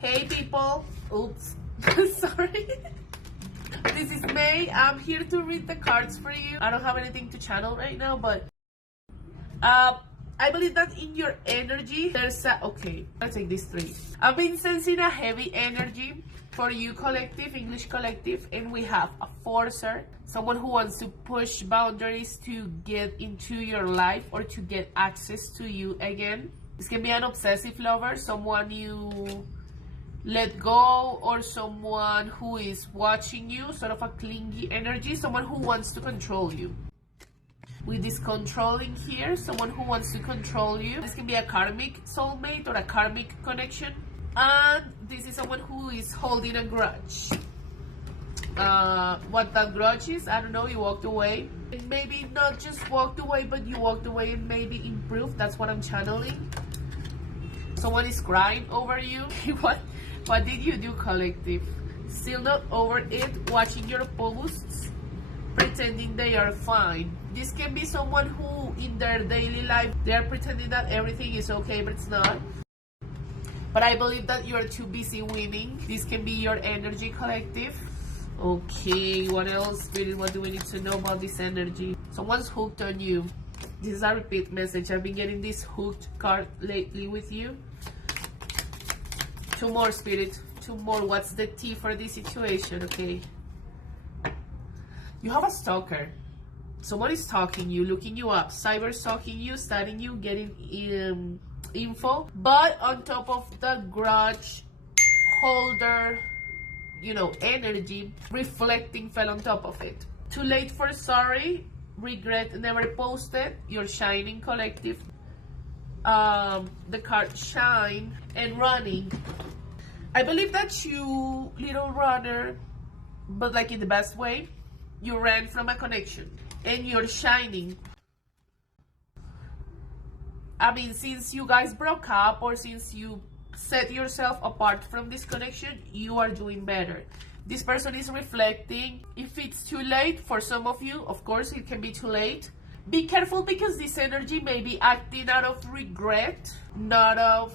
Hey people, oops, sorry. This is May. I'm here to read the cards for you. I don't have anything to channel right now, but I believe that in your energy, there's a, okay, let's take these three. I've been sensing a heavy energy for you collective, English collective, and we have a forcer, someone who wants to push boundaries to get into your life or to get access to you again. This can be an obsessive lover, someone you let go, or someone who is watching you, sort of a clingy energy, someone who wants to control you. With this controlling here, someone who wants to control you. This can be a karmic soulmate or a karmic connection. And this is someone who is holding a grudge. What that grudge is, I don't know, you walked away. And maybe not just walked away, but you walked away and maybe improved. That's what I'm channeling. Someone is crying over you. What did you do, collective? Still not over it, watching your posts, pretending they are fine. This can be someone who in their daily life, they are pretending that everything is okay, but it's not. But I believe that you are too busy winning. This can be your energy, collective. Okay, what else, Spirit? What do we need to know about this energy? Someone's hooked on you. This is a repeat message. I've been getting this hooked card lately with you. Two more, Spirit. Two more. What's the tea for this situation? Okay. You have a stalker. Someone is stalking you, looking you up, cyber stalking you, studying you, getting info. But on top of the grudge holder, you know, energy, reflecting fell on top of it. Too late for sorry, regret never posted, you're shining, collective. The card shine and running. I believe that you, little runner, but like in the best way, you ran from a connection and you're shining. I mean, since you guys broke up or since you set yourself apart from this connection, you are doing better. This person is reflecting. If it's too late for some of you, of course it can be too late. Be careful because this energy may be acting out of regret, not of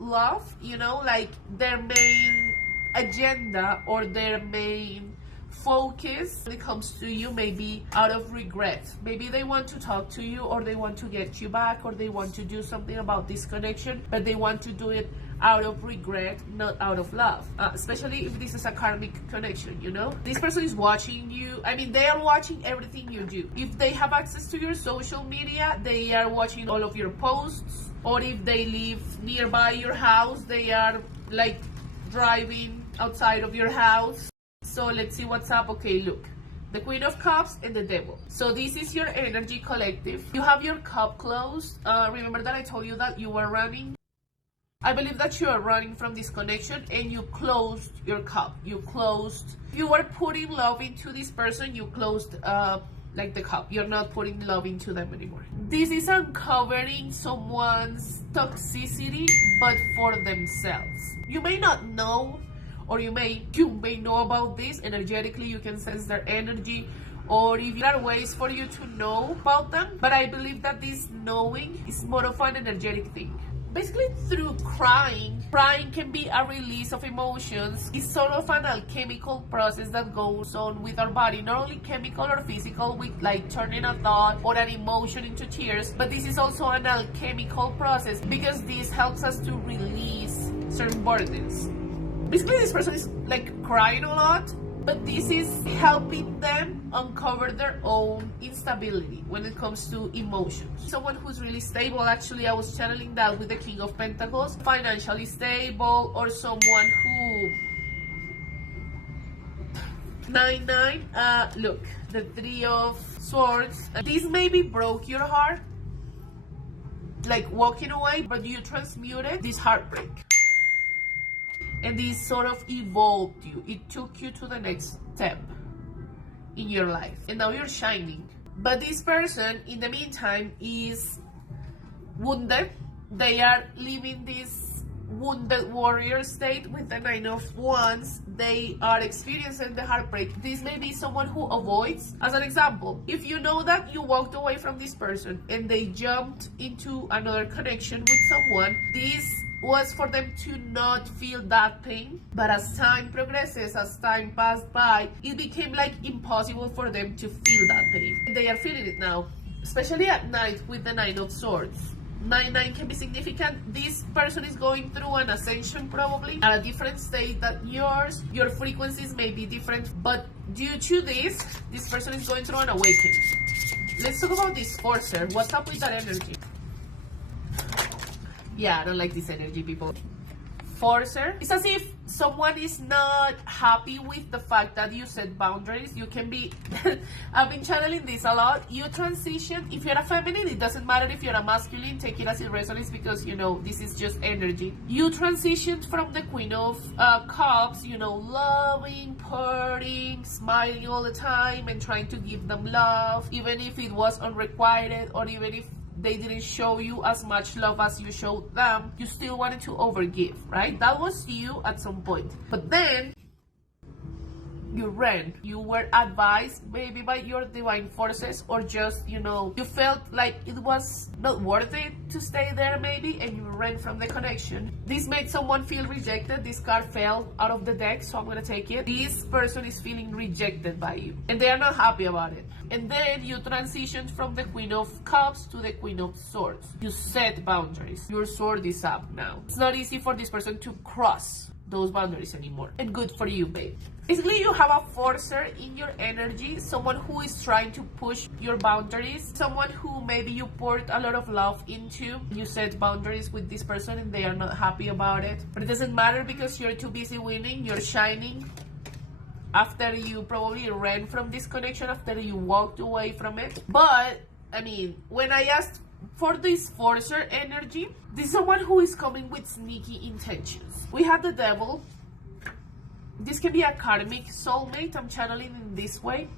love, you know, like their main agenda or their main focus when it comes to you may be out of regret. Maybe they want to talk to you or they want to get you back or they want to do something about this connection, but they want to do it out of regret, not out of love. Especially if this is a karmic connection, you know? This person is watching you. I mean, they are watching everything you do. If they have access to your social media, they are watching all of your posts. Or if they live nearby your house, they are like driving outside of your house. So let's see what's up. Okay, look. The Queen of Cups and the Devil. So this is your energy, collective. You have your cup closed. Remember that I told you that you were running? I believe that you are running from this connection and you closed your cup. You were putting love into this person. You closed like the cup. You're not putting love into them anymore. This is uncovering someone's toxicity, but for themselves. You may not know, or you may know about this. Energetically, you can sense their energy, or if there are ways for you to know about them. But I believe that this knowing is more of an energetic thing. Basically, through crying can be a release of emotions. It's sort of an alchemical process that goes on with our body, not only chemical or physical, with like turning a thought or an emotion into tears, but this is also an alchemical process because this helps us to release certain burdens. Basically, this person is like crying a lot, but this is helping them uncover their own instability when it comes to emotions. Someone who's really stable, actually, I was channeling that with the King of Pentacles, financially stable, or someone who... 9-9, look, the Three of Swords. This maybe broke your heart, like walking away, but you transmuted this heartbreak. And this sort of evolved you. It took you to the next step in your life. And now you're shining. But this person, in the meantime, is wounded. They are living this wounded warrior state with the Nine of Wands. They are experiencing the heartbreak. This may be someone who avoids. As an example, if you know that you walked away from this person and they jumped into another connection with someone, this was for them to not feel that pain. But as time progresses, as time passed by, it became like impossible for them to feel that pain. They are feeling it now, especially at night with the Nine of Swords. 9-9 can be significant. This person is going through an ascension, probably at a different state than yours. Your frequencies may be different, but due to this person is going through an awakening. Let's talk about this forcer. What's up with that energy? Yeah, I don't like this energy, people. Forcer. It's as if someone is not happy with the fact that you set boundaries. You can be, I've been channeling this a lot. You transition, if you're a feminine, it doesn't matter if you're a masculine, take it as it resonates, because, you know, this is just energy. You transitioned from the Queen of Cups, you know, loving, purring, smiling all the time and trying to give them love, even if it was unrequited, or even if they didn't show you as much love as you showed them, you still wanted to overgive, right? That was you at some point. But then you ran. You were advised maybe by your divine forces, or just, you know, you felt like it was not worth it to stay there maybe, and you ran from the connection. This made someone feel rejected. This card fell out of the deck, so I'm gonna take it. This person is feeling rejected by you, and they are not happy about it. And then you transitioned from the Queen of Cups to the Queen of Swords. You set boundaries. Your sword is up now. It's not easy for this person to cross those boundaries anymore. And good for you, babe. Basically, you have a forcer in your energy, someone who is trying to push your boundaries, someone who maybe you poured a lot of love into. You set boundaries with this person and they are not happy about it. But it doesn't matter, because you're too busy winning, you're shining. After you probably ran from this connection, after you walked away from it. But, I mean, when I asked for this forcer energy, this is someone who is coming with sneaky intentions. We have the Devil. This can be a karmic soulmate. I'm channeling in this way.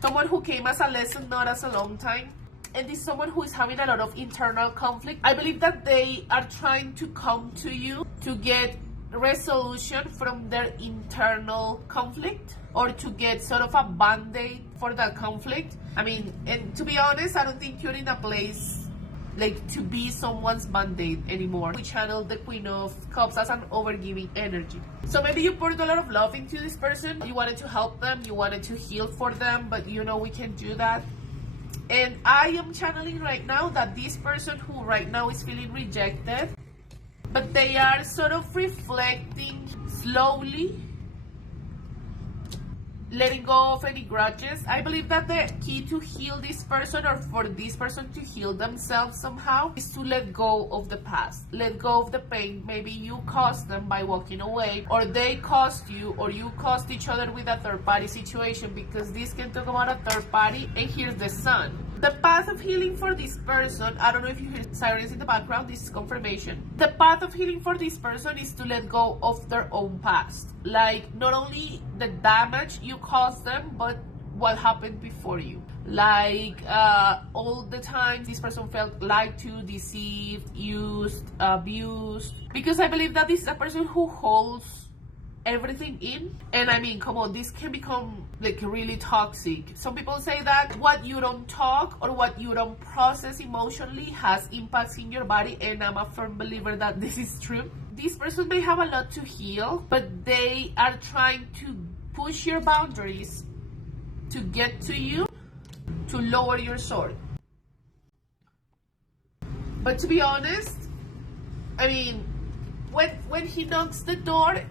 Someone who came as a lesson, not as a long time. And this is someone who is having a lot of internal conflict. I believe that they are trying to come to you to get resolution from their internal conflict, or to get sort of a band-aid for that conflict. I mean, and to be honest, I don't think you're in a place like to be someone's band-aid anymore. We channel the Queen of Cups as an overgiving energy. So maybe you poured a lot of love into this person. You wanted to help them, you wanted to heal for them, but you know we can do that. And I am channeling right now that this person who right now is feeling rejected, but they are sort of reflecting slowly, letting go of any grudges. I believe that the key to heal this person, or for this person to heal themselves somehow, is to let go of the past. Let go of the pain maybe you caused them by walking away, or they caused you, or you caused each other with a third-party situation, because this can talk about a third party. And here's the Sun. The path of healing for this person, I don't know if you hear sirens in the background, this is confirmation. The path of healing for this person is to let go of their own past. Like, not only the damage you caused them, but what happened before you. Like, all the time this person felt lied to, deceived, used, abused. Because I believe that this is a person who holds everything in. And I mean, come on, this can become like really toxic. Some people say that what you don't talk or what you don't process emotionally has impacts in your body, and I'm a firm believer that this is true. This person may have a lot to heal, but they are trying to push your boundaries to get to you, to lower your sword. But to be honest, I mean, when he knocks the door,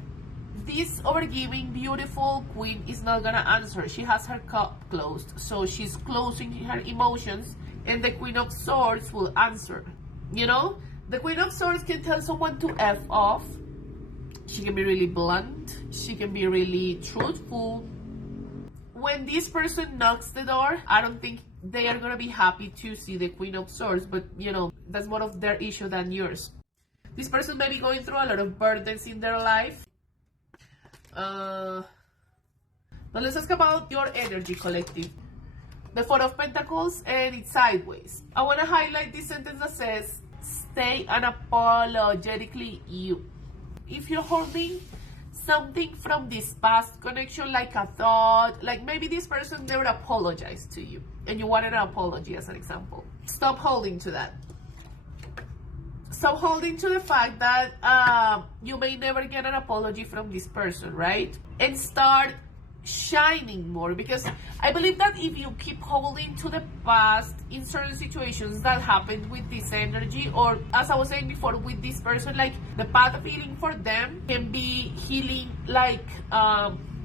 this overgiving, beautiful queen is not gonna answer. She has her cup closed, so she's closing her emotions, and the Queen of Swords will answer. You know, the Queen of Swords can tell someone to F off. She can be really blunt. She can be really truthful. When this person knocks the door, I don't think they are gonna be happy to see the Queen of Swords, but you know, that's more of their issue than yours. This person may be going through a lot of burdens in their life. Now let's talk about your energy, collective. The Four of Pentacles, and it's sideways. I want to highlight this sentence that says, stay unapologetically you. If you're holding something from this past connection, like a thought, like maybe this person never apologized to you and you wanted an apology as an example, stop holding to that. So holding to the fact that you may never get an apology from this person, right? And start shining more, because I believe that if you keep holding to the past in certain situations that happened with this energy, or as I was saying before with this person, like the path of healing for them can be healing like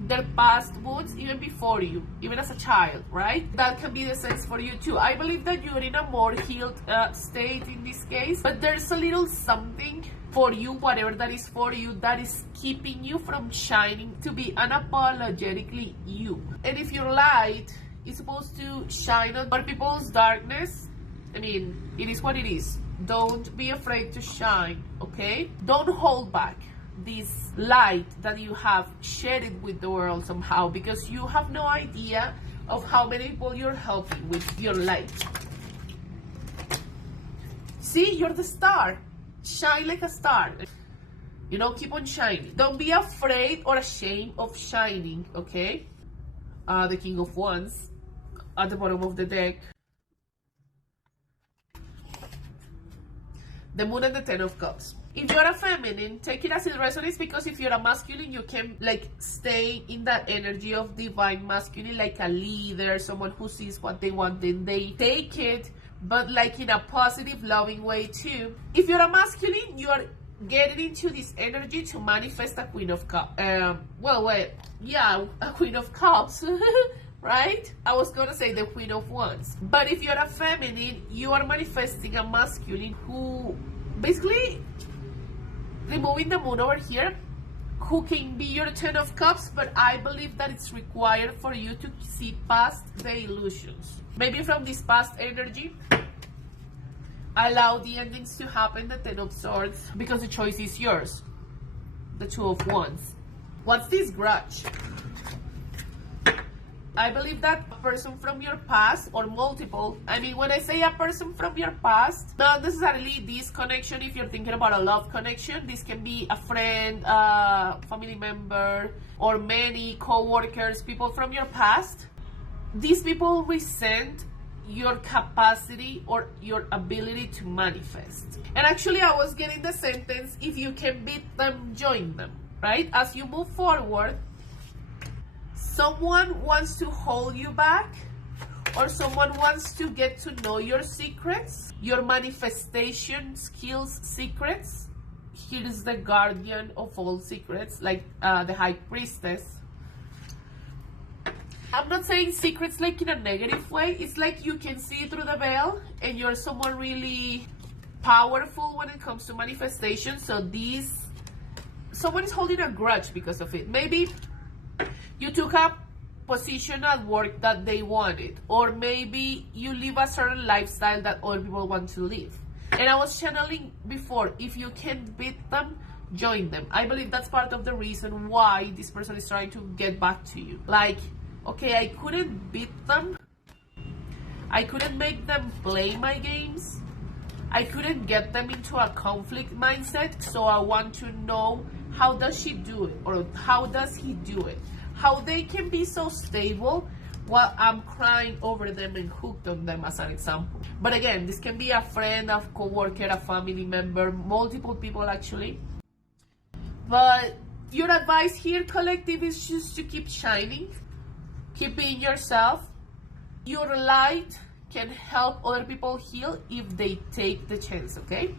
their past wounds even before you, even as a child, right? That can be the sense for you too. I believe that you're in a more healed state in this case, but there's a little something for you, whatever that is for you, that is keeping you from shining to be unapologetically you. And if your light is supposed to shine on other people's darkness, I mean, it is what it is. Don't be afraid to shine, okay? Don't hold back this light that you have, shared it with the world somehow, because you have no idea of how many people you're helping with your light. See, you're the star. Shine like a star. You know, keep on shining. Don't be afraid or ashamed of shining, okay? The King of Wands at the bottom of the deck. The Moon and the Ten of Cups. If you're a feminine, take it as it resonates, because if you're a masculine, you can like stay in that energy of divine masculine, like a leader, someone who sees what they want, then they take it, but like in a positive, loving way too. If you're a masculine, you are getting into this energy to manifest a Queen of Cups. A Queen of Cups. Right? I was gonna say the Queen of Wands. But if you're a feminine, you are manifesting a masculine who basically, removing the Moon over here, who can be your Ten of Cups, but I believe that it's required for you to see past the illusions. Maybe from this past energy, allow the endings to happen, the Ten of Swords, because the choice is yours. The Two of Wands. What's this grudge? I believe that a person from your past, or multiple, I mean, when I say a person from your past, not necessarily this connection. If you're thinking about a love connection, this can be a friend, a family member, or many co-workers, people from your past. These people resent your capacity or your ability to manifest. And actually, I was getting the sentence, if you can beat them, join them, right? As you move forward, someone wants to hold you back, or someone wants to get to know your secrets, your manifestation skills secrets. Here is the guardian of all secrets, like the High Priestess. I'm not saying secrets like in a negative way. It's like you can see through the veil, and you're someone really powerful when it comes to manifestation. So someone is holding a grudge because of it. Maybe you took a position at work that they wanted, or maybe you live a certain lifestyle that other people want to live. And I was channeling before, if you can't beat them, join them. I believe that's part of the reason why this person is trying to get back to you. Like, okay, I couldn't beat them. I couldn't make them play my games. I couldn't get them into a conflict mindset. So I want to know, how does she do it? Or how does he do it? How they can be so stable while I'm crying over them and hooked on them, as an example. But again, this can be a friend, a co-worker, a family member, multiple people actually. But your advice here, collective, is just to keep shining, keep being yourself. Your light can help other people heal if they take the chance, okay?